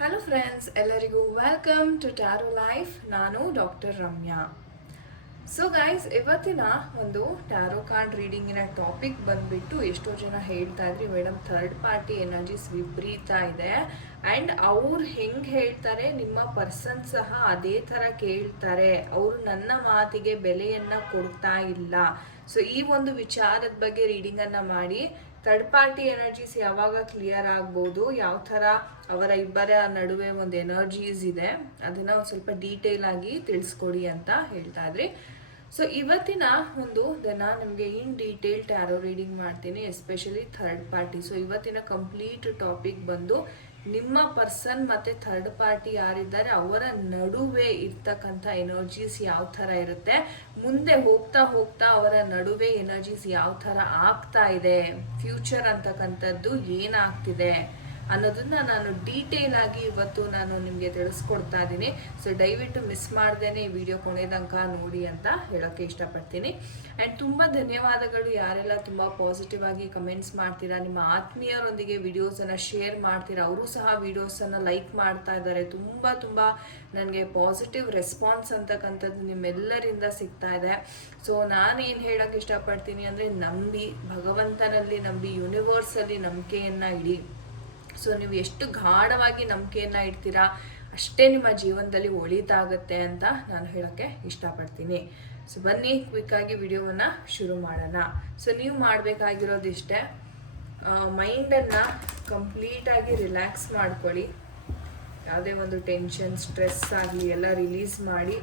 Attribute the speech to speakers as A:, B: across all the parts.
A: Hello friends ಎಲ್ಲರಿಗೂ welcome to tarot life ನಾನು doctor Ramya. So guys ಇವತ್ತಿನ ಒಂದು ಟ್ಯಾರೋ ಕಾರ್ಡ್ ರೀಡಿಂಗಿನ ಟಾಪಿಕ್ ಬಂದ್ಬಿಟ್ಟು ಎಷ್ಟೋ ಜನ ಹೇಳ್ತಾ ಇದ್ರಿ ಮೇಡಮ್ ಥರ್ಡ್ ಪಾರ್ಟಿ ಎನರ್ಜೀಸ್ ವಿಪರೀತ ಇದೆ. ಆ್ಯಂಡ್ ಅವ್ರು ಹೆಂಗೆ ಹೇಳ್ತಾರೆ, ನಿಮ್ಮ ಪರ್ಸನ್ ಸಹ ಅದೇ ಥರ ಕೇಳ್ತಾರೆ. ಅವರು ನನ್ನ ಮಾತಿಗೆ ಬೆಲೆಯನ್ನು ಕೊಡ್ತಾ ಇಲ್ಲ. ಸೊ ಈ ಒಂದು ವಿಚಾರದ ಬಗ್ಗೆ ರೀಡಿಂಗನ್ನು ಮಾಡಿ ಥರ್ಡ್ ಪಾರ್ಟಿ ಎನರ್ಜೀಸ್ ಯಾವಾಗ ಕ್ಲಿಯರ್ ಆಗ್ಬೋದು, ಯಾವ ಥರ ಅವರ ಇಬ್ಬರ ನಡುವೆ ಒಂದು ಎನರ್ಜೀಸ್ ಇದೆ, ಅದನ್ನು ಒಂದು ಸ್ವಲ್ಪ ಡೀಟೇಲ್ ಆಗಿ ತಿಳಿಸ್ಕೊಡಿ ಅಂತ ಹೇಳ್ತಾ ಇದ್ರಿ. ಸೊ ಇವತ್ತಿನ ಒಂದು ದಿನ ನಿಮಗೆ ಇನ್ ಡೀಟೇಲ್ ಟ್ಯಾರೋ ರೀಡಿಂಗ್ ಮಾಡ್ತೀನಿ ಎಸ್ಪೆಷಲಿ ಥರ್ಡ್ ಪಾರ್ಟಿ ಸೊ ಇವತ್ತಿನ ಕಂಪ್ಲೀಟ್ ಟಾಪಿಕ್ ಬಂದು ನಿಮ್ಮ ಪರ್ಸನ್ ಮತ್ತು ಥರ್ಡ್ ಪಾರ್ಟಿ ಯಾರಿದ್ದಾರೆ ಅವರ ನಡುವೆ ಇರ್ತಕ್ಕಂಥ ಎನರ್ಜೀಸ್ ಯಾವ ಥರ ಇರುತ್ತೆ? ಮುಂದೆ ಹೋಗ್ತಾ ಹೋಗ್ತಾ ಅವರ ನಡುವೆ ಎನರ್ಜೀಸ್ ಯಾವ ಥರ ಆಗ್ತಾ ಇದೆ? ಫ್ಯೂಚರ್ ಅಂತಕ್ಕಂಥದ್ದು ಏನಾಗ್ತಿದೆ? ಅನ್ನೋದನ್ನ ನಾನು ಡೀಟೇಲ್ ಆಗಿ ಇವತ್ತು ನಾನು ನಿಮಗೆ ತಿಳಿಸ್ಕೊಡ್ತಾ ಇದ್ದೀನಿ ಸೊ ದಯವಿಟ್ಟು ಮಿಸ್ ಮಾಡ್ದೇನೆ ಈ ವಿಡಿಯೋ ಕೊನೆ ತನಕ ನೋಡಿ ಅಂತ ಹೇಳೋಕ್ಕೆ ಇಷ್ಟಪಡ್ತೀನಿ. ಆ್ಯಂಡ್ ತುಂಬ ಧನ್ಯವಾದಗಳು ಯಾರೆಲ್ಲ ತುಂಬ ಪಾಸಿಟಿವ್ ಆಗಿ ಕಮೆಂಟ್ಸ್ ಮಾಡ್ತೀರಾ, ನಿಮ್ಮ ಆತ್ಮೀಯರೊಂದಿಗೆ ವಿಡಿಯೋಸನ್ನು ಶೇರ್ ಮಾಡ್ತೀರಾ, ಅವರು ಸಹ ವಿಡಿಯೋಸನ್ನು ಲೈಕ್ ಮಾಡ್ತಾ ಇದ್ದಾರೆ. ತುಂಬ ತುಂಬ ನನಗೆ ಪಾಸಿಟಿವ್ ರೆಸ್ಪಾನ್ಸ್ ಅಂತಕ್ಕಂಥದ್ದು ನಿಮ್ಮೆಲ್ಲರಿಂದ ಸಿಗ್ತಾ ಇದೆ. ಸೊ ನಾನೇನು ಹೇಳೋಕ್ಕೆ ಇಷ್ಟಪಡ್ತೀನಿ ಅಂದರೆ ನಂಬಿ, ಭಗವಂತನಲ್ಲಿ ನಂಬಿ ಯೂನಿವರ್ಸಲ್ಲಿ ನಂಬಿಕೆಯನ್ನು ಇಡಿ. ಸೊ ನೀವು ಎಷ್ಟು ಗಾಢವಾಗಿ ನಂಬಿಕೆಯನ್ನು ಇಡ್ತೀರಾ, ಅಷ್ಟೇ ನಿಮ್ಮ ಜೀವನದಲ್ಲಿ ಒಳಿತಾಗುತ್ತೆ ಅಂತ ನಾನು ಹೇಳೋಕ್ಕೆ ಇಷ್ಟಪಡ್ತೀನಿ. ಸೊ ಬನ್ನಿ ಕ್ವಿಕ್ಕಾಗಿ ವಿಡಿಯೋವನ್ನು ಶುರು ಮಾಡೋಣ. ಸೊ ನೀವು ಮಾಡಬೇಕಾಗಿರೋದು ಇಷ್ಟೇ ಮೈಂಡನ್ನು ಕಂಪ್ಲೀಟಾಗಿ ರಿಲ್ಯಾಕ್ಸ್ ಮಾಡ್ಕೊಳ್ಳಿ. ಯಾವುದೇ ಒಂದು ಟೆನ್ಷನ್ ಸ್ಟ್ರೆಸ್ ಆಗಲಿ, ಎಲ್ಲ ರಿಲೀಸ್ ಮಾಡಿ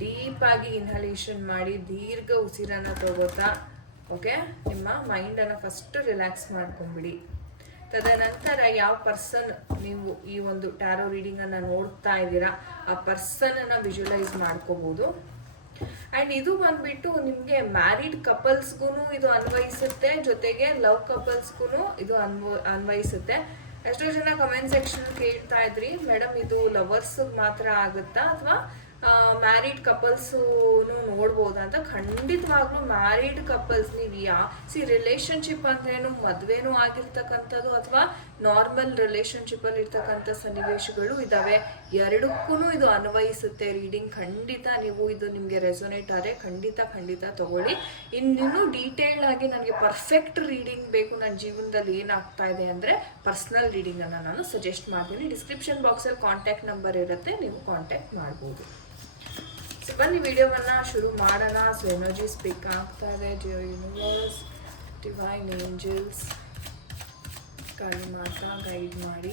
A: ಡೀಪಾಗಿ ಇನ್ಹಲೇಷನ್ ಮಾಡಿ, ದೀರ್ಘ ಉಸಿರನ್ನು ತಗೋತಾ ಓಕೆ ನಿಮ್ಮ ಮೈಂಡನ್ನು ಫಸ್ಟ್ ರಿಲ್ಯಾಕ್ಸ್ ಮಾಡ್ಕೊಂಬಿಡಿ. ತದನಂತರ ಯಾವ ಪರ್ಸನ್ ನೀವು ಈ ಒಂದು ಟ್ಯಾರೋ ರೀಡಿಂಗ್ ರೀಡಿಂಗನ್ನು ನೋಡ್ತಾ ಇದ್ದೀರಾ, ಆ ಪರ್ಸನ್ ಪರ್ಸನನ್ನು ವಿಜುವಲೈಸ್ ಮಾಡ್ಕೋಬೋದು. ಅಂಡ್ ಇದು ಬಂದ್ಬಿಟ್ಟು ನಿಮಗೆ ಮ್ಯಾರಿಡ್ ಕಪಲ್ಸ್ಗೂ ಇದು ಅನ್ವಯಿಸುತ್ತೆ, ಜೊತೆಗೆ ಲವ್ ಕಪಲ್ಸ್ಗೂ ಇದು ಅನ್ವ, ಅನ್ವಯಿಸುತ್ತೆ. ಎಷ್ಟೋ ಜನ ಕಮೆಂಟ್ ಸೆಕ್ಷನ್ ಕೇಳ್ತಾ ಇದ್ರಿ, ಮೇಡಮ್, ಇದು ಲವರ್ಸ್ ಮಾತ್ರ ಆಗುತ್ತಾ ಅಥವಾ ಮ್ಯಾರಿಡ್ ಕಪಲ್ಸು ನೋಡ್ಬೋದು ಅಂತ ಖಂಡಿತವಾಗ್ಲೂ ಮ್ಯಾರಿಡ್ ಕಪಲ್ಸ್ ನೀವು ಯಾ ಸಿ ರಿಲೇಶನ್ಶಿಪ್ ಅಂದ್ರೇನು ಮದುವೆನೂ ಆಗಿರ್ತಕ್ಕಂಥದ್ದು ಅಥವಾ ನಾರ್ಮಲ್ ರಿಲೇಶನ್ಶಿಪ್ಪಲ್ಲಿ ಇರ್ತಕ್ಕಂಥ ಸನ್ನಿವೇಶಗಳು ಇದ್ದಾವೆ ಎರಡಕ್ಕೂ ಇದು ಅನ್ವಯಿಸುತ್ತೆ. ರೀಡಿಂಗ್ ಖಂಡಿತ ನೀವು ಇದು ನಿಮಗೆ ರೆಸೊನೇಟ್ ಆದರೆ ಖಂಡಿತ ಖಂಡಿತ ತಗೊಳ್ಳಿ. ಇನ್ನೂ ಡೀಟೇಲ್ಡ್ ಆಗಿ ನನಗೆ ಪರ್ಫೆಕ್ಟ್ ರೀಡಿಂಗ್ ಬೇಕು ನನ್ನ ಜೀವನದಲ್ಲಿ ಏನಾಗ್ತಾ ಇದೆ ಅಂದರೆ ಪರ್ಸ್ನಲ್ ರೀಡಿಂಗನ್ನು ನಾನು ಸಜೆಸ್ಟ್ ಮಾಡ್ತೀನಿ. ಡಿಸ್ಕ್ರಿಪ್ಷನ್ ಬಾಕ್ಸಲ್ಲಿ ಕಾಂಟ್ಯಾಕ್ಟ್ ನಂಬರ್ ಇರುತ್ತೆ, ನೀವು ಕಾಂಟ್ಯಾಕ್ಟ್ ಮಾಡ್ಬೋದು. ಸೊ ಬನ್ನಿ, ವಿಡಿಯೋವನ್ನು ಶುರು ಮಾಡೋಣ. ಸೊ ಎನರ್ಜಿ ಸ್ಪೀಕ್ ಆಗ್ತಾ ಇದೆ. ಡಿಯರ್ ಯೂನಿವರ್ಸ್ ಡಿವೈನ್ ಏಂಜಲ್ಸ್ ಕಣ್ಣು ಮಾತ್ರ ಗೈಡ್ ಮಾಡಿ.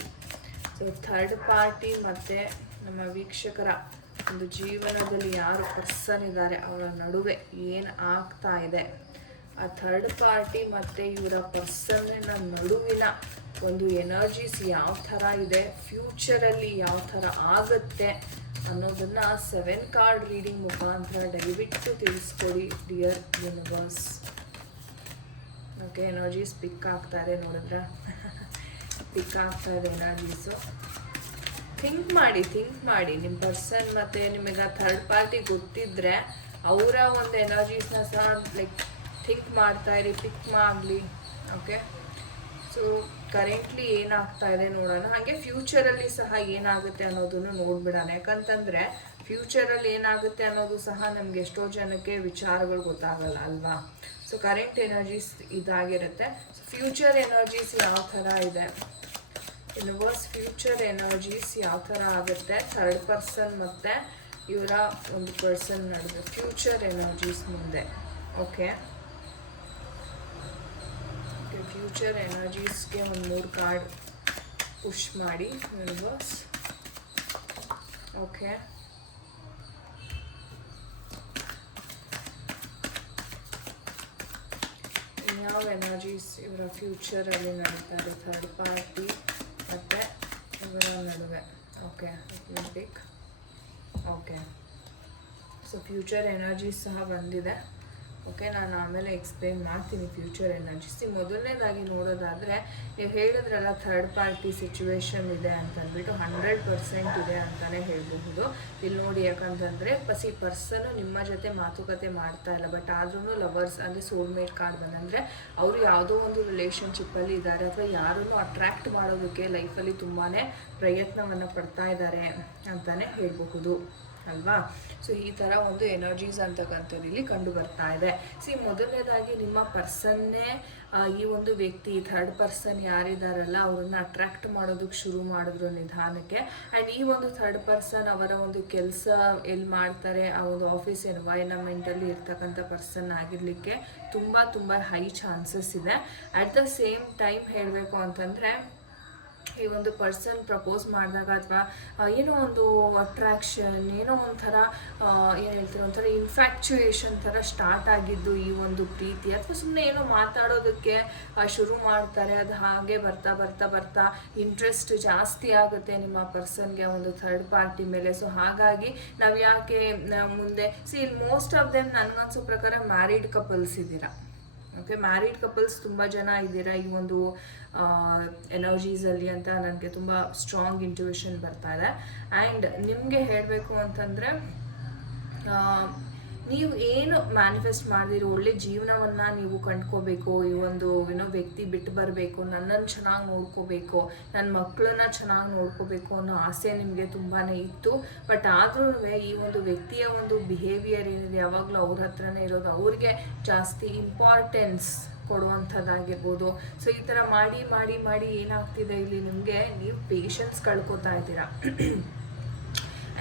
A: ಸೊ ಥರ್ಡ್ ಪಾರ್ಟಿ ಮತ್ತು ನಮ್ಮ ವೀಕ್ಷಕರ ಒಂದು ಜೀವನದಲ್ಲಿ ಯಾರು ಪರ್ಸನ್ ಇದ್ದಾರೆ, ಅವರ ನಡುವೆ ಏನು ಆಗ್ತಾ ಇದೆ? ಆ ಥರ್ಡ್ ಪಾರ್ಟಿ ಮತ್ತು ಇವರ ಪರ್ಸನ್ನ ನಡುವಿನ ಒಂದು ಎನರ್ಜೀಸ್ ಯಾವ ಥರ ಇದೆ? ಫ್ಯೂಚರಲ್ಲಿ ಯಾವ ಥರ ಆಗುತ್ತೆ? ಅನ್ನೋದನ್ನು ಸೆವೆನ್ ಕಾರ್ಡ್ ರೀಡಿಂಗ್ ಮುಖಾಂತರ ದಯವಿಟ್ಟು ತಿಳಿಸ್ಕೊಡಿ dear universe okay energies pick ಆಗ್ತಾ ಇದೆ ನೋಡಿದ್ರೆ? ಪಿಕ್ ಆಗ್ತಾ ಇದೆ ಎನರ್ಜೀಸು ಥಿಂಕ್ ಮಾಡಿ ಥಿಂಕ್ ಮಾಡಿ. ನಿಮ್ಮ ಪರ್ಸನ್ ಮತ್ತು ನಿಮಗೆ ಥರ್ಡ್ ಪಾರ್ಟಿ ಗೊತ್ತಿದ್ದರೆ ಅವರ ಒಂದು ಎನರ್ಜೀಸ್ನ ಸಹ ಲೈಕ್ ಥಿಂಕ್ ಮಾಡ್ತಾ ಇರಿ ಪಿಕ್ ಮಾಡಲಿ. ಓಕೆ ಸೊ ಕರೆಂಟ್ಲಿ ಏನಾಗ್ತಾ ಇದೆ ನೋಡೋಣ. ಹಾಗೆ ಫ್ಯೂಚರಲ್ಲಿ ಸಹ ಏನಾಗುತ್ತೆ ಅನ್ನೋದನ್ನು ನೋಡ್ಬಿಡೋಣ. ಯಾಕಂತಂದರೆ ಫ್ಯೂಚರಲ್ಲಿ ಏನಾಗುತ್ತೆ ಅನ್ನೋದು ಸಹ ನಮ್ಗೆ ಎಷ್ಟೋ ಜನಕ್ಕೆ ವಿಚಾರಗಳು ಗೊತ್ತಾಗಲ್ಲ, ಅಲ್ವಾ? ಸೊ ಕರೆಂಟ್ ಎನರ್ಜೀಸ್ ಇದಾಗಿರುತ್ತೆ. ಫ್ಯೂಚರ್ ಎನರ್ಜೀಸ್ ಯಾವ ಥರ ಇದೆ? ಯೂನಿವರ್ಸ್ ಫ್ಯೂಚರ್ ಎನರ್ಜೀಸ್ ಯಾವ ಥರ ಆಗುತ್ತೆ? ಥರ್ಡ್ ಪರ್ಸನ್ ಮತ್ತು ಇವರ ಒಂದು ಪರ್ಸನ್ ನಡುವೆ. ಫ್ಯೂಚರ್ ಎನರ್ಜೀಸ್ ಮುಂದೆ. ಓಕೆ ಫ್ಯೂಚರ್ ಎನರ್ಜೀಸ್ಗೆ ಒಂದು ಮೂರು ಕಾರ್ಡ್ ಪುಷ್ ಮಾಡಿ ಯೂನಿವರ್ಸ್ ಓಕೆ ಯಾವ ಎನರ್ಜೀಸ್ ಇವರ ಫ್ಯೂಚರಲ್ಲಿ ನಡೀತಾರೆ ಥರ್ಡ್ ಪಾರ್ಟಿ ಮತ್ತು ಇವರ ನಡುವೆ. Okay pick okay so future energies ಸಹ ಬಂದಿದೆ. ಓಕೆ, ನಾನು ಆಮೇಲೆ ಎಕ್ಸ್ಪ್ಲೇನ್ ಮಾಡ್ತೀನಿ ಫ್ಯೂಚರ್ ಎನರ್ಜಿಸಿ ಮೊದಲನೇದಾಗಿ ನೋಡೋದಾದರೆ, ನೀವು ಹೇಳಿದ್ರಲ್ಲ ಥರ್ಡ್ ಪಾರ್ಟಿ ಸಿಚುವೇಶನ್ ಇದೆ ಅಂತಂದ್ಬಿಟ್ಟು ಹಂಡ್ರೆಡ್ ಪರ್ಸೆಂಟ್ ಇದೆ ಅಂತಲೇ ಹೇಳಬಹುದು. ಇಲ್ಲಿ ನೋಡಿ ಯಾಕಂತಂದರೆ ಪಸಿ ಪರ್ಸನು ನಿಮ್ಮ ಜೊತೆ ಮಾತುಕತೆ ಮಾಡ್ತಾ ಇಲ್ಲ ಬಟ್ ಆದ್ರೂ ಲವರ್ಸ್ ಅಂದರೆ ಸೋಲ್ಮೇಟ್ ಕಾರ್ಡ್ ಬಂದಂದರೆ ಅವರು ಯಾವುದೋ ಒಂದು ರಿಲೇಷನ್ಶಿಪ್ಪಲ್ಲಿ ಇದ್ದಾರೆ ಅಥವಾ ಯಾರನ್ನು ಅಟ್ರ್ಯಾಕ್ಟ್ ಮಾಡೋದಕ್ಕೆ ಲೈಫಲ್ಲಿ ತುಂಬಾ ಪ್ರಯತ್ನವನ್ನು ಪಡ್ತಾ ಇದ್ದಾರೆ ಅಂತಲೇ ಹೇಳಬಹುದು. ಅಲ್ವಾ? ಸೊ ಈ ಥರ ಒಂದು ಎನರ್ಜೀಸ್ ಅಂತಕ್ಕಂಥದ್ದು ಇಲ್ಲಿ ಕಂಡು ಬರ್ತಾ ಇದೆ. ಸಿ ಮೊದಲನೇದಾಗಿ ನಿಮ್ಮ ಪರ್ಸನ್ನೇ ಈ ಒಂದು ವ್ಯಕ್ತಿ ಥರ್ಡ್ ಪರ್ಸನ್ ಯಾರಿದಾರಲ್ಲ, ಅವ್ರನ್ನ ಅಟ್ರಾಕ್ಟ್ ಮಾಡೋದಕ್ಕೆ ಶುರು ಮಾಡಿದ್ರು ನಿಧಾನಕ್ಕೆ. ಆ್ಯಂಡ್ ಈ ಒಂದು ಥರ್ಡ್ ಪರ್ಸನ್ ಅವರ ಒಂದು ಕೆಲಸ ಎಲ್ಲಿ ಮಾಡ್ತಾರೆ, ಆ ಒಂದು ಆಫೀಸ್ ಎನ್ವೈರನ್ಮೆಂಟಲ್ಲಿ ಇರ್ತಕ್ಕಂಥ ಪರ್ಸನ್ ಆಗಿರಲಿಕ್ಕೆ ತುಂಬ ತುಂಬ ಹೈ ಚಾನ್ಸಸ್ ಇದೆ. ಅಟ್ ದ ಸೇಮ್ ಟೈಮ್ ಹೇಳಬೇಕು ಅಂತಂದರೆ ಈ ಒಂದು ಪರ್ಸನ್ ಪ್ರಪೋಸ್ ಮಾಡಿದಾಗ ಅಥವಾ ಏನೋ ಒಂದು ಅಟ್ರಾಕ್ಷನ್ ಏನೋ ಒಂಥರ ಏನು ಹೇಳ್ತಾರೆ, ಒಂಥರ ಇನ್ಫ್ಯಾಕ್ಚುಯೇಷನ್ ಥರ ಸ್ಟಾರ್ಟ್ ಆಗಿದ್ದು ಈ ಒಂದು ಪ್ರೀತಿ. ಅಥವಾ ಸುಮ್ಮನೆ ಏನೋ ಮಾತಾಡೋದಕ್ಕೆ ಶುರು ಮಾಡ್ತಾರೆ, ಅದು ಹಾಗೆ ಬರ್ತಾ ಬರ್ತಾ ಬರ್ತಾ ಇಂಟ್ರೆಸ್ಟ್ ಜಾಸ್ತಿ ಆಗುತ್ತೆ ನಿಮ್ಮ ಪರ್ಸನ್ಗೆ ಒಂದು ಥರ್ಡ್ ಪಾರ್ಟಿ ಮೇಲೆ. ಸೊ ಹಾಗಾಗಿ ನಾವು ಯಾಕೆ ಮುಂದೆ ಸಿ ಮೋಸ್ಟ್ ಆಫ್ ದೆಮ್ ನನಗನ್ಸೋ ಪ್ರಕಾರ ಮ್ಯಾರಿಡ್ ಕಪಲ್ಸ್ ಇದ್ದೀರಾ. ಓಕೆ ಮ್ಯಾರಿಡ್ ಕಪಲ್ಸ್ ತುಂಬ ಜನ ಇದ್ದೀರಾ? ಈ ಒಂದು ಎನರ್ಜೀಸಲ್ಲಿ ಅಂತ ನನಗೆ ತುಂಬ ಸ್ಟ್ರಾಂಗ್ ಇಂಟ್ಯೂಷನ್ ಬರ್ತಾ ಇದೆ. ಆ್ಯಂಡ್ ನಿಮಗೆ ಹೇಳಬೇಕು ಅಂತಂದರೆ ನೀವು ಏನು ಮ್ಯಾನಿಫೆಸ್ಟ್ ಮಾಡಿದಿರಿ? ಒಳ್ಳೆ ಜೀವನವನ್ನು ನೀವು ಕಂಡ್ಕೋಬೇಕು. ಈ ಒಂದು ಏನೋ ವ್ಯಕ್ತಿ ಬಿಟ್ಟು ಬರಬೇಕು. ನನ್ನನ್ನು ಚೆನ್ನಾಗಿ ನೋಡ್ಕೋಬೇಕು. ನನ್ನ ಮಕ್ಕಳನ್ನ ಚೆನ್ನಾಗಿ ನೋಡ್ಕೋಬೇಕು ಅನ್ನೋ ಆಸೆ ನಿಮಗೆ ತುಂಬಾ ಇತ್ತು. ಬಟ್ ಆದ್ರೂ ಈ ಒಂದು ವ್ಯಕ್ತಿಯ ಒಂದು ಬಿಹೇವಿಯರ್ ಏನಿದೆ, ಯಾವಾಗಲೂ ಅವ್ರ ಹತ್ರನೇ ಇರೋದು. ಅವ್ರಿಗೆ ಜಾಸ್ತಿ ಇಂಪಾರ್ಟೆನ್ಸ್ ಕೊಡುವಂಥದ್ದಾಗಿರ್ಬೋದು. ಸೊ ಈ ಥರ ಮಾಡಿ ಮಾಡಿ ಮಾಡಿ ಏನಾಗ್ತಿದೆ ಇಲ್ಲಿ ನಿಮಗೆ? ನೀವು ಪೇಷನ್ಸ್ ಕಳ್ಕೊತಾ ಇದ್ದೀರಾ.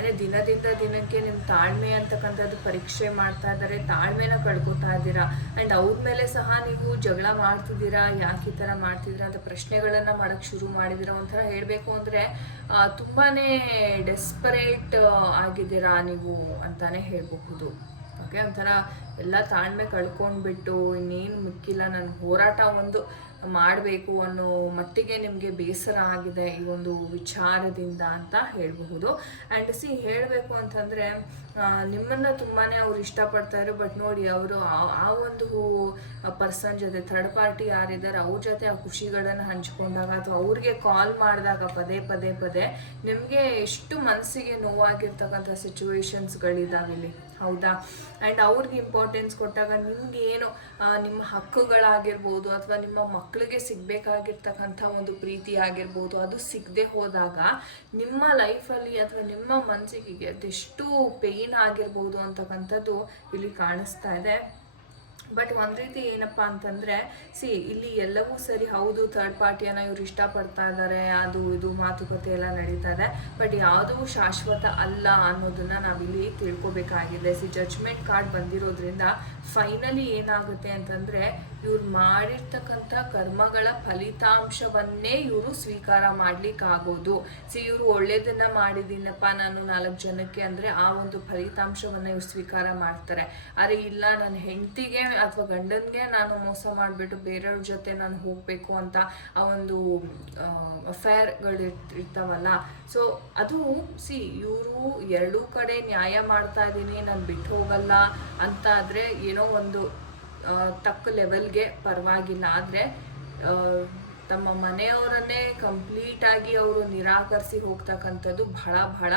A: ಅಂದರೆ ದಿನದಿಂದ ದಿನಕ್ಕೆ ನಿಮ್ಮ ತಾಳ್ಮೆ ಅಂತಕ್ಕಂಥದ್ದು ಪರೀಕ್ಷೆ ಮಾಡ್ತಾ ಇದ್ದಾರೆ ತಾಳ್ಮೆನ ಕಳ್ಕೊತಾ ಇದ್ದೀರಾ? ಆ್ಯಂಡ್ ಅವ್ರ ಮೇಲೆ ಸಹ ನೀವು ಜಗಳ ಮಾಡ್ತಿದ್ದೀರಾ? ಯಾಕೆ ಈ ಥರ ಮಾಡ್ತಿದ್ದೀರಾ ಅಂತ ಪ್ರಶ್ನೆಗಳನ್ನು ಮಾಡೋಕ್ಕೆ ಶುರು ಮಾಡಿದ್ದೀರಾ? ಒಂಥರ ಹೇಳಬೇಕು ಅಂದರೆ ತುಂಬಾ ಡೆಸ್ಪರೇಟ್ ಆಗಿದ್ದೀರಾ ನೀವು ಅಂತಾನೆ ಹೇಳಬಹುದು. ಓಕೆ ಒಂಥರ ಎಲ್ಲ ತಾಳ್ಮೆ ಕಳ್ಕೊಂಡ್ಬಿಟ್ಟು ಇನ್ನೇನು ಮುಕ್ಕಿಲ್ಲ. ನನ್ನ ಹೋರಾಟ ಒಂದು ಮಾಡಬೇಕು ಅನ್ನೋ ಮಟ್ಟಿಗೆ ನಿಮಗೆ ಬೇಸರ ಆಗಿದೆ ಈ ಒಂದು ವಿಚಾರದಿಂದ ಅಂತ ಹೇಳಬಹುದು. ಆ್ಯಂಡ್ ಸಿ ಹೇಳಬೇಕು ಅಂತಂದರೆ ನಿಮ್ಮನ್ನು ತುಂಬಾ ಅವ್ರು ಇಷ್ಟಪಡ್ತಾರೆ ಬಟ್ ನೋಡಿ, ಅವರು ಆ ಒಂದು ಪರ್ಸನ್ ಜೊತೆ ಥರ್ಡ್ ಪಾರ್ಟಿ ಯಾರಿದ್ದಾರೆ ಅವ್ರ ಜೊತೆ ಆ ಖುಷಿಗಳನ್ನು ಹಂಚ್ಕೊಂಡಾಗ ಅಥವಾ ಅವ್ರಿಗೆ ಕಾಲ್ ಮಾಡಿದಾಗ ಪದೇ ಪದೇ ಪದೇ ನಿಮಗೆ ಎಷ್ಟು ಮನಸ್ಸಿಗೆ ನೋವಾಗಿರ್ತಕ್ಕಂಥ ಸಿಚುವೇಶನ್ಸ್ಗಳಿದಾವೆ ಇಲ್ಲಿ. ಹೌದಾ? ಆ್ಯಂಡ್ ಅವ್ರಿಗೆ ಇಂಪಾರ್ಟೆನ್ಸ್ ಕೊಟ್ಟಾಗ ನಿಮ್ಗೆ ಏನು ನಿಮ್ಮ ಹಕ್ಕುಗಳಾಗಿರ್ಬೋದು ಅಥವಾ ನಿಮ್ಮ ಮಕ್ಕಳಿಗೆ ಸಿಗಬೇಕಾಗಿರ್ತಕ್ಕಂಥ ಒಂದು ಪ್ರೀತಿ ಆಗಿರ್ಬೋದು, ಅದು ಸಿಗದೆ ಹೋದಾಗ ನಿಮ್ಮ ಲೈಫಲ್ಲಿ ಅಥವಾ ನಿಮ್ಮ ಮನಸ್ಸಿಗೆ ಅದೆಷ್ಟು ಪೇಯ್ನ್ ಆಗಿರ್ಬೋದು ಅಂತಕ್ಕಂಥದ್ದು ಇಲ್ಲಿ ಕಾಣಿಸ್ತಾ ಇದೆ. ಬಟ್ ಒಂದು ರೀತಿ ಏನಪ್ಪ ಅಂತಂದರೆ ಸಿ ಇಲ್ಲಿ ಎಲ್ಲವೂ ಸರಿ ಹೌದು ಥರ್ಡ್ ಪಾರ್ಟಿಯನ್ನು ಇವ್ರು ಇಷ್ಟಪಡ್ತಾ ಇದ್ದಾರೆ ಅದು ಇದು ಮಾತುಕತೆ ಎಲ್ಲ ನಡೀತಾ ಇದೆ. ಬಟ್ ಯಾವುದೂ ಶಾಶ್ವತ ಅಲ್ಲ ಅನ್ನೋದನ್ನ ನಾವಿಲ್ಲಿ ತಿಳ್ಕೊಬೇಕಾಗಿದೆ. ಸಿ ಜಡ್ಜ್ಮೆಂಟ್ ಕಾರ್ಡ್ ಬಂದಿರೋದ್ರಿಂದ ಫೈನಲಿ ಏನಾಗುತ್ತೆ ಅಂತಂದರೆ ಇವ್ರು ಮಾಡಿರ್ತಕ್ಕಂಥ ಕರ್ಮಗಳ ಫಲಿತಾಂಶವನ್ನೇ ಇವರು ಸ್ವೀಕಾರ ಮಾಡ್ಲಿಕ್ಕಾಗೋದು. ಸಿ, ಇವರು ಒಳ್ಳೇದನ್ನ ಮಾಡಿದ್ದೀನಪ್ಪ, ನಾನು ನಾಲ್ಕು ಜನಕ್ಕೆ ಅಂದರೆ ಆ ಒಂದು ಫಲಿತಾಂಶವನ್ನ ಇವ್ರು ಸ್ವೀಕಾರ ಮಾಡ್ತಾರೆ. ಅರೆ, ಇಲ್ಲ ನನ್ನ ಹೆಂಡತಿಗೆ ಅಥವಾ ಗಂಡನಿಗೆ ನಾನು ಮೋಸ ಮಾಡಿಬಿಟ್ಟು ಬೇರೆಯವ್ರ ಜೊತೆ ನಾನು ಹೋಗಬೇಕು ಅಂತ ಆ ಒಂದು ಅಫೇರ್ಗಳು ಇರ್ತಾವಲ್ಲ. ಸೊ, ಅದು ಸಿ, ಇವರು ಎರಡೂ ಕಡೆ ನ್ಯಾಯ ಮಾಡ್ತಾ ಇದ್ದೀನಿ, ನಾನು ಬಿಟ್ಟು ಹೋಗಲ್ಲ ಅಂತ ಆದರೆ ಏನೋ ಒಂದು ತಕ್ಕ ಲೆವೆಲ್ಗೆ ಪರವಾಗಿಲ್ಲ. ಆದರೆ ತಮ್ಮ ಮನೆಯವರನ್ನೇ ಕಂಪ್ಲೀಟ್ ಆಗಿ ಅವರು ನಿರಾಕರಿಸಿ ಹೋಗ್ತಕ್ಕಂಥದ್ದು ಬಹಳ ಬಹಳ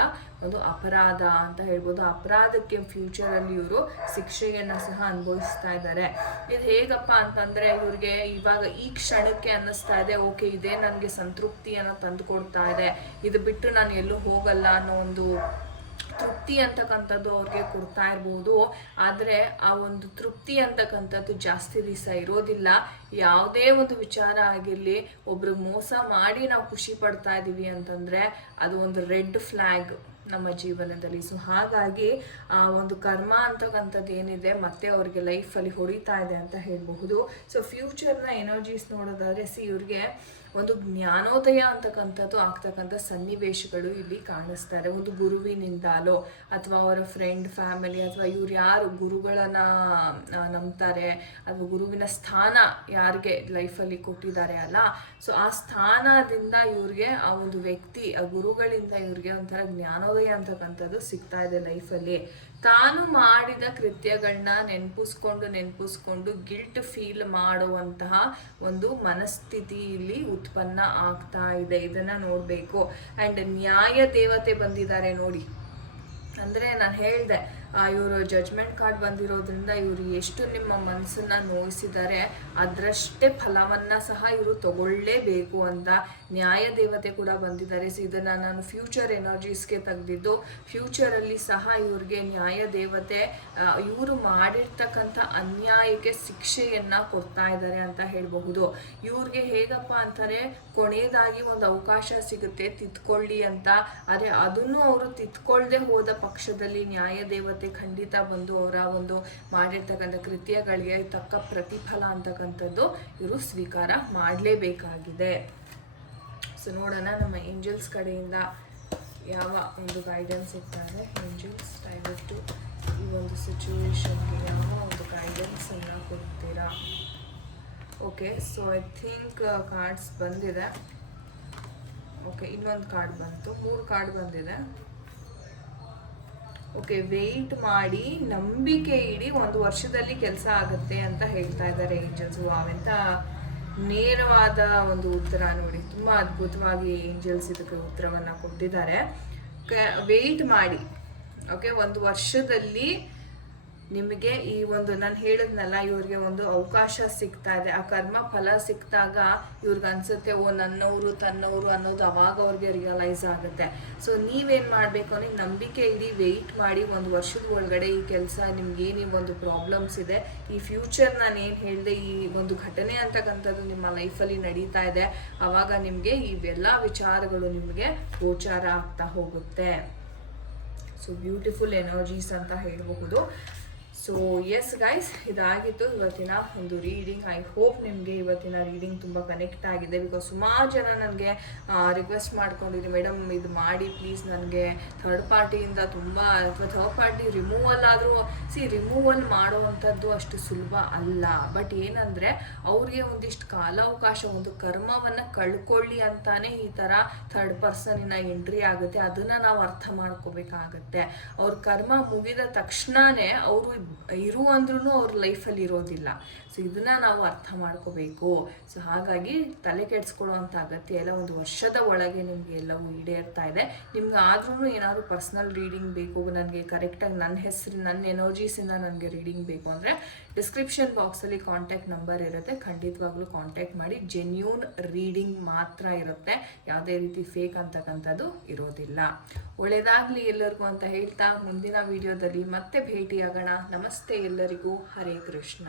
A: ಒಂದು ಅಪರಾಧ ಅಂತ ಹೇಳ್ಬೋದು. ಅಪರಾಧಕ್ಕೆ ಫ್ಯೂಚರಲ್ಲಿ ಇವರು ಶಿಕ್ಷೆಯನ್ನು ಸಹ ಅನುಭವಿಸ್ತಾ ಇದ್ದಾರೆ. ಇದು ಹೇಗಪ್ಪ ಅಂತಂದರೆ, ಇವ್ರಿಗೆ ಇವಾಗ ಈ ಕ್ಷಣಕ್ಕೆ ಅನ್ನಿಸ್ತಾ ಇದೆ, ಓಕೆ, ಇದೇ ನನಗೆ ಸಂತೃಪ್ತಿಯನ್ನು ತಂದು ಕೊಡ್ತಾ ಇದೆ. ಇದು ಬಿಟ್ಟು ನಾನು ಎಲ್ಲೂ ಹೋಗಲ್ಲ ಅನ್ನೋ ಒಂದು ತೃಪ್ತಿ ಅಂತಕ್ಕಂಥದ್ದು ಅವ್ರಿಗೆ ಕೊಡ್ತಾ ಇರ್ಬೋದು. ಆದರೆ ಆ ಒಂದು ತೃಪ್ತಿ ಅಂತಕ್ಕಂಥದ್ದು ಜಾಸ್ತಿ ದಿವಸ ಇರೋದಿಲ್ಲ. ಯಾವುದೇ ಒಂದು ವಿಚಾರ ಆಗಿರಲಿ, ಒಬ್ರು ಮೋಸ ಮಾಡಿ ನಾವು ಖುಷಿ ಪಡ್ತಾ ಇದ್ದೀವಿ ಅಂತಂದರೆ ಅದು ಒಂದು ರೆಡ್ ಫ್ಲ್ಯಾಗ್ ನಮ್ಮ ಜೀವನದಲ್ಲಿ. ಸೊ ಹಾಗಾಗಿ ಆ ಒಂದು ಕರ್ಮ ಅಂತಕ್ಕಂಥದ್ದು ಏನಿದೆ ಮತ್ತೆ ಅವ್ರಿಗೆ ಲೈಫಲ್ಲಿ ಹೊಡಿತಾ ಇದೆ ಅಂತ ಹೇಳಬಹುದು. ಸೊ ಫ್ಯೂಚರ್ನ ಎನರ್ಜೀಸ್ ನೋಡೋದಾದರೆ ಸಿ ಇವ್ರಿಗೆ ಒಂದು ಜ್ಞಾನೋದಯ ಅಂತಕ್ಕಂಥದ್ದು ಆಗ್ತಕ್ಕಂಥ ಸನ್ನಿವೇಶಗಳು ಇಲ್ಲಿ ಕಾಣಿಸ್ತಾರೆ. ಒಂದು ಗುರುವಿನಿಂದಲೋ ಅಥವಾ ಅವರ ಫ್ರೆಂಡ್ ಫ್ಯಾಮಿಲಿ ಅಥವಾ ಇವ್ರು ಯಾರು ಗುರುಗಳನ್ನ ನಂಬ್ತಾರೆ, ಅಥವಾ ಗುರುವಿನ ಸ್ಥಾನ ಯಾರಿಗೆ ಲೈಫಲ್ಲಿ ಕೊಟ್ಟಿದ್ದಾರೆ ಅಲ್ಲ ಸೊ ಆ ಸ್ಥಾನದಿಂದ ಇವ್ರಿಗೆ ಆ ಒಂದು ವ್ಯಕ್ತಿ, ಆ ಗುರುಗಳಿಂದ ಇವ್ರಿಗೆ ಒಂಥರ ಜ್ಞಾನೋದಯ ಅಂತಕ್ಕಂಥದ್ದು ಸಿಗ್ತಾ ಇದೆ ಲೈಫಲ್ಲಿ ತಾನು ಮಾಡಿದ ಕೃತ್ಯಗಳನ್ನ ನೆನಪಿಸ್ಕೊಂಡು ನೆನಪಿಸ್ಕೊಂಡು ಗಿಲ್ಟ್ ಫೀಲ್ ಮಾಡುವಂತಹ ಒಂದು ಮನಸ್ಥಿತಿ ಇಲ್ಲಿ ಉತ್ಪನ್ನ ಆಗ್ತಾ ಇದೆ ಇದನ್ನ ನೋಡಬೇಕು. ಆ್ಯಂಡ್ ನ್ಯಾಯ ದೇವತೆ ಬಂದಿದ್ದಾರೆ ನೋಡಿ. ಅಂದರೆ ನಾನು ಹೇಳಿದೆ ಇವರು ಜಜ್ಮೆಂಟ್ ಕಾರ್ಡ್ ಬಂದಿರೋದ್ರಿಂದ ಇವರು ಎಷ್ಟು ನಿಮ್ಮ ಮನಸ್ಸನ್ನ ನೋಯಿಸಿದ್ದಾರೆ ಅದರಷ್ಟೇ ಫಲವನ್ನ ಸಹ ಇವರು ತಗೊಳ್ಳೇಬೇಕು ಅಂತ ನ್ಯಾಯ ದೇವತೆ ಕೂಡ ಬಂದಿದ್ದಾರೆ. ಸೊ ಇದನ್ನ ನಾನು ಫ್ಯೂಚರ್ ಎನರ್ಜೀಸ್ಗೆ ತೆಗೆದಿದ್ದು ಫ್ಯೂಚರಲ್ಲಿ ಸಹ ಇವ್ರಿಗೆ ನ್ಯಾಯ ದೇವತೆ ಇವರು ಮಾಡಿರ್ತಕ್ಕಂಥ ಅನ್ಯಾಯಕ್ಕೆ ಶಿಕ್ಷೆಯನ್ನ ಕೊಡ್ತಾ ಇದ್ದಾರೆ ಅಂತ ಹೇಳಬಹುದು. ಇವ್ರಿಗೆ ಹೇಗಪ್ಪ ಅಂತಾರೆ, ಕೊನೆಯದಾಗಿ ಒಂದು ಅವಕಾಶ ಸಿಗುತ್ತೆ ತಿತ್ಕೊಳ್ಳಿ ಅಂತ. ಆದರೆ ಅದನ್ನು ಅವರು ತಿತ್ಕೊಳ್ಳದೆ ಹೋದ ಪಕ್ಷದಲ್ಲಿ ನ್ಯಾಯ ದೇವತೆ ಖಂಡಿತ ಬಂದು ಅವರ ಒಂದು ಮಾಡಿರ್ತಕ್ಕಂಥ ಕೃತ್ಯಗಳಿಗೆ ತಕ್ಕ ಪ್ರತಿಫಲ ಅಂತಕ್ಕಂಥದ್ದು ಇವರು ಸ್ವೀಕಾರ ಮಾಡಲೇಬೇಕಾಗಿದೆ. ಸೊ ನೋಡೋಣ ನಮ್ಮ ಏಂಜಲ್ಸ್ ಕಡೆಯಿಂದ ಯಾವ ಒಂದು ಗೈಡೆನ್ಸ್ ಇರ್ತಾರೆ. ಏಂಜಲ್ಸ್ ದಯವಿಟ್ಟು ಈ ಒಂದು ಸಿಚುವೇಶನ್ಗೆ ಯಾವ ಒಂದು ಗೈಡೆನ್ಸನ್ನು ಕೊಡ್ತೀರಾ? Okay so I think cards ಬಂದಿದೆ. ಓಕೆ ಇನ್ನೊಂದು ಕಾರ್ಡ್ ಬಂತು. ಮೂರು ಕಾರ್ಡ್ ಬಂದಿದೆ. ಓಕೆ ವೆಯ್ಟ್ ಮಾಡಿ ನಂಬಿಕೆ ಇಡಿ ಒಂದು ವರ್ಷದಲ್ಲಿ ಕೆಲಸ ಆಗುತ್ತೆ ಅಂತ ಹೇಳ್ತಾ ಇದ್ದಾರೆ ಏಂಜಲ್ಸು ಅವೆಂತ ನೇರವಾದ ಒಂದು ಉತ್ತರ ನೋಡಿ. ತುಂಬ ಅದ್ಭುತವಾಗಿ ಏಂಜಲ್ಸ್ ಇದಕ್ಕೆ ಉತ್ತರವನ್ನು ಕೊಟ್ಟಿದ್ದಾರೆ. ವೆಯ್ಟ್ ಮಾಡಿ ಓಕೆ ಒಂದು ವರ್ಷದಲ್ಲಿ ನಿಮಗೆ ಈ ಒಂದು ನಾನು ಹೇಳಿದ್ನಲ್ಲ, ಇವ್ರಿಗೆ ಒಂದು ಅವಕಾಶ ಸಿಗ್ತಾ ಇದೆ. ಆ ಕರ್ಮ ಫಲ ಸಿಕ್ಕಿದಾಗ ಇವ್ರಿಗೆ ಅನ್ಸುತ್ತೆ, ಓ ನನ್ನವರು ತನ್ನವರು ಅನ್ನೋದು ಅವಾಗ ಅವ್ರಿಗೆ ರಿಯಲೈಸ್ ಆಗುತ್ತೆ. ಸೊ ನೀವೇನು ಮಾಡಬೇಕು ಅಂದ್ರೆ, ನಂಬಿಕೆ ಇಡಿ ವೆಯ್ಟ್ ಮಾಡಿ, ಒಂದು ವರ್ಷದ ಒಳಗಡೆ ಈ ಕೆಲಸ ನಿಮ್ಗೆ ಏನು ಒಂದು ಪ್ರಾಬ್ಲಮ್ಸ್ ಇದೆ, ಈ ಫ್ಯೂಚರ್ ನಾನು ಏನು ಹೇಳಿದೆ, ಈ ಒಂದು ಘಟನೆ ಅಂತಕ್ಕಂಥದ್ದು ನಿಮ್ಮ ಲೈಫಲ್ಲಿ ನಡೀತಾ ಇದೆ ಆವಾಗ ನಿಮಗೆ ಇವೆಲ್ಲ ವಿಚಾರಗಳು ನಿಮಗೆ ಗೋಚಾರ ಆಗ್ತಾ ಹೋಗುತ್ತೆ. ಸೊ ಬ್ಯೂಟಿಫುಲ್ ಎನರ್ಜೀಸ್ ಅಂತ ಹೇಳಬಹುದು. ಸೊ ಎಸ್ ಗೈಸ್ ಇದಾಗಿತ್ತು ಇವತ್ತಿನ ಒಂದು ರೀಡಿಂಗ್ ಐ ಹೋಪ್ ನಿಮಗೆ ಇವತ್ತಿನ ರೀಡಿಂಗ್ ತುಂಬ ಕನೆಕ್ಟ್ ಆಗಿದೆ ಬಿಕಾಸ್ ಸುಮಾರು ಜನ ನನಗೆ ರಿಕ್ವೆಸ್ಟ್ ಮಾಡ್ಕೊಂಡಿದ್ರಿ ಮೇಡಮ್ ಇದು ಮಾಡಿ ಪ್ಲೀಸ್ ನನಗೆ ಥರ್ಡ್ ಪಾರ್ಟಿಯಿಂದ ತುಂಬ, ಅಥವಾ ಥರ್ಡ್ ಪಾರ್ಟಿ ರಿಮೂವಲ್ ಆದರೂ ಸಿ ರಿಮೂವಲ್ ಮಾಡುವಂಥದ್ದು ಅಷ್ಟು ಸುಲಭ ಅಲ್ಲ. ಬಟ್ ಏನಂದರೆ, ಅವ್ರಿಗೆ ಒಂದಿಷ್ಟು ಕಾಲಾವಕಾಶ, ಒಂದು ಕರ್ಮವನ್ನು ಕಳ್ಕೊಳ್ಳಿ ಅಂತಾನೆ ಈ ಥರ ಥರ್ಡ್ ಪರ್ಸನಿನ ಎಂಟ್ರಿ ಆಗುತ್ತೆ. ಅದನ್ನು ನಾವು ಅರ್ಥ ಮಾಡ್ಕೋಬೇಕಾಗತ್ತೆ. ಅವ್ರ ಕರ್ಮ ಮುಗಿದ ತಕ್ಷಣವೇ ಅವರು ಇರು ಅಂದ್ರೂ ಅವ್ರ ಲೈಫಲ್ಲಿ ಇರೋದಿಲ್ಲ. ಸೊ ಇದನ್ನ ನಾವು ಅರ್ಥ ಮಾಡ್ಕೋಬೇಕು. ಸೊ ಹಾಗಾಗಿ ತಲೆ ಕೆಡಿಸ್ಕೊಳ್ಳೋವಂಥ ಅಗತ್ಯ ಎಲ್ಲ ಒಂದು ವರ್ಷದ ಒಳಗೆ ನಿಮಗೆ ಎಲ್ಲವೂ ಈಡೇರ್ತಾ ಇದೆ. ನಿಮ್ಗೆ ಆದ್ರೂ ಏನಾದರೂ ಪರ್ಸ್ನಲ್ ರೀಡಿಂಗ್ ಬೇಕು, ನನಗೆ ಕರೆಕ್ಟಾಗಿ ನನ್ನ ಹೆಸರು ನನ್ನ ಎನರ್ಜೀಸಿಂದ ನನಗೆ ರೀಡಿಂಗ್ ಬೇಕು ಅಂದರೆ ಡಿಸ್ಕ್ರಿಪ್ಷನ್ ಬಾಕ್ಸಲ್ಲಿ ಕಾಂಟ್ಯಾಕ್ಟ್ ನಂಬರ್ ಇರುತ್ತೆ. ಖಂಡಿತವಾಗ್ಲೂ ಕಾಂಟ್ಯಾಕ್ಟ್ ಮಾಡಿ. ಜೆನ್ಯೂನ್ ರೀಡಿಂಗ್ ಮಾತ್ರ ಇರುತ್ತೆ. ಯಾವುದೇ ರೀತಿ ಫೇಕ್ ಅಂತಕ್ಕಂಥದ್ದು ಇರೋದಿಲ್ಲ. ಒಳ್ಳೆಯದಾಗಲಿ ಎಲ್ಲರಿಗೂ ಅಂತ ಹೇಳ್ತಾ ಮುಂದಿನ ವಿಡಿಯೋದಲ್ಲಿ ಮತ್ತೆ ಭೇಟಿಯಾಗೋಣ. ನಮಸ್ತೆ ಎಲ್ಲರಿಗೂ ಹರೇ ಕೃಷ್ಣ.